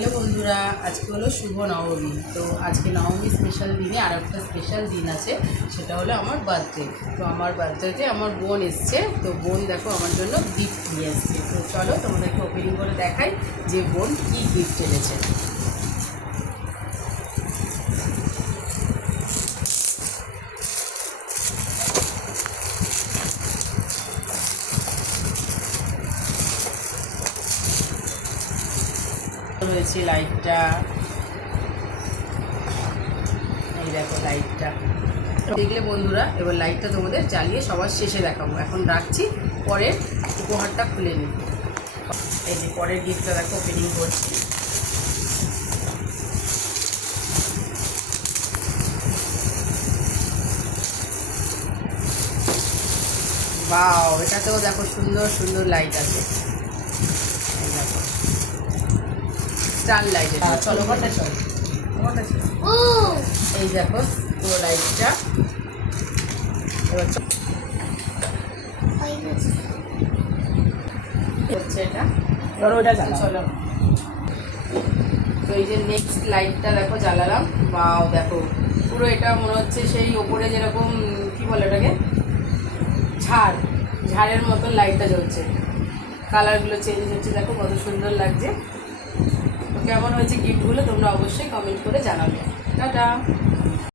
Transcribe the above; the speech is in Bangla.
হ্যালো বন্ধুরা, আজকে হলো শুভ নবমী। তো আজকে নবমী স্পেশাল দিনে আর একটা স্পেশাল দিন আছে, সেটা হলো আমার বার্থডে। তো আমার বার্থডেতে আমার বোন এসছে। তো বোন দেখো আমার জন্য গিফট নিয়ে এসছে। তো চলো তোমাদেরকে ওপেনিং করে দেখাই যে বোন কী গিফট এনেছে। রয়েছে লাইটটা, এই দেখো লাইটটা দেখলে বন্ধুরা। এবার লাইটটা তোমাদের জ্বালিয়ে সবার শেষে দেখাবো। এখন রাখছি, পরের উপহারটা খুলে নিই। এই যে পরের গিফটটা দেখো ওপেনিং করছি। বাও, এটাতেও দেখো সুন্দর সুন্দর লাইট আছে। এই দেখো স্টার লাইট। চলো ঘরটা চলো, এই দেখো পুরো লাইটটা। এবার হচ্ছে এটা, ধরো ওটা চলো। তো এই যে নেক্সট লাইটটা দেখো জ্বালালাম। বাও দেখো পুরো এটা মনে হচ্ছে সেই ওপরে যেরকম কি বলে ওটাকে, ঝাড়ের মতো লাইটটা জ্বলছে। কালারগুলো চেঞ্জ হচ্ছে, দেখো কত সুন্দর লাগছে। তো কেমন হয়েছে গিফটগুলো তোমরা অবশ্যই কমেন্ট করে জানাবে। টাটা।